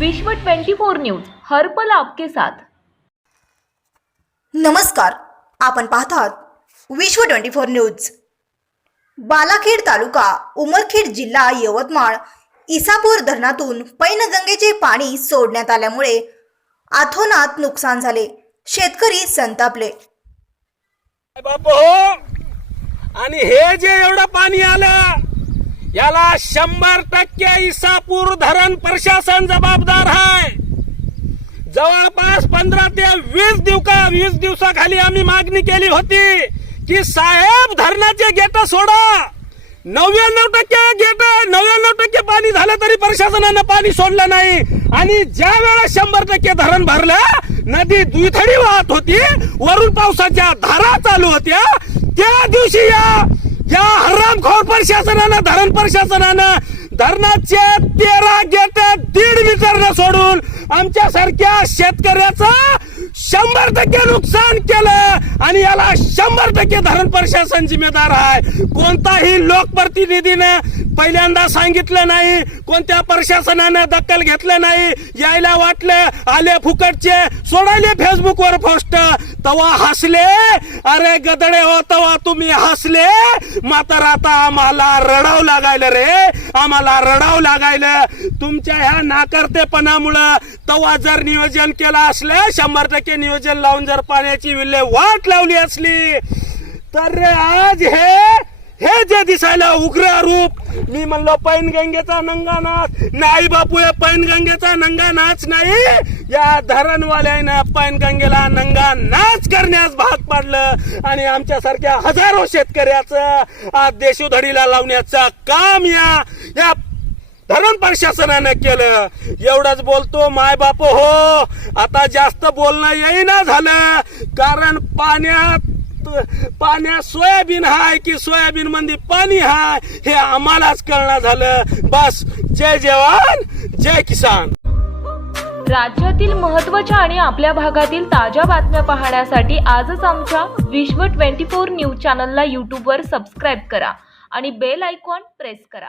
विश्व 24 न्यूज हर पल आपके साथ. नमस्कार आपण पाहतात Vishwa twenty four news. Balakhed taluka Umarkhed जिल्हा यवतमाळ इसापूर धरणातून पैनगंगेचे पाणी सोडण्यात आल्यामुळे अथोनात नुकसान झाले. शेतकरी संतापले. बापू आणि हे जे एवढं पाणी आलं याला शंभर टक्के इसापूर धरण प्रशासन जबाबदार आहे जवळपास पंधरा ते वीस दिवसा वीस दिवसाखाली आम्ही मागणी केली होती की साहेब धरणाचे गेट सोडा. नव्याण्णव टक्के गेट नव्याण्णव टक्के पाणी झालं तरी प्रशासनानं पाणी सोडलं नाही. आणि ज्या वेळा शंभर टक्के धरण भरलं नदी दुथडी वाहत होती वरून पावसाच्या धारा चालू होत्या त्या दिवशी या या हरामखोर प्रशासनानं धरण प्रशासनानं धरणाचे तेरा गेट दीड मीटरनं सोडून आमच्या सारख्या शेतकऱ्याचं शंभर टक्के नुकसान केलं आणि याला शंभर टक्के धरण प्रशासन जिम्मेदार आहे. कोणताही लोकप्रतिनिधीनं पहिल्यांदा सांगितलं नाही कोणत्या प्रशासनानं दखल घेतलं नाही यायला वाटलं आले फुकटचे सोडायले फेसबुकवर पोस्ट तवा हसले? अरे गदडे हो तवा तुम्ही हसले? मात्र आता आम्हाला रडाव लागायलं रे. आम्हाला रडाव लागायलं. तुमच्या ह्या नाकर्तेपणामुळं तवा जर नियोजन केलं असलं शंभर टक्के नियोजन लावून जर पाण्याची विल्हे वाट लावली असली तर आज हे हे जे दिसायला उग्र रूप मी म्हणलो पैनगंगेचा नंगा नाच. नाही बापू या पैनगंगेचा नंगा नाच नाही. या धरणवाल्यानं पैनगंगेला नंगा नाच करण्यास भाग पाडलं. आणि आमच्यासारख्या हजारो शेतकऱ्याचं आज देशोधडीला लावण्याचं काम या या धरण प्रशासनानं केलं. एवढंच बोलतो माय बाप हो. आता जास्त बोलणं येईना झालं. कारण पाण्यात पाण्यात सोयाबीन हाय की सोयाबीन मध्ये पाणी हाय हे आम्हालाच कळणं झालं. बस जय जवान जय किसान. राज्यातील महत्त्वाच्या आणि आपल्या भागातील ताज्या बातम्या पाहण्यासाठी आजच आमच्या विश्व 24 न्यूज चॅनलला यूट्यूबवर सबस्क्राईब करा आणि बेल आयकॉन प्रेस करा.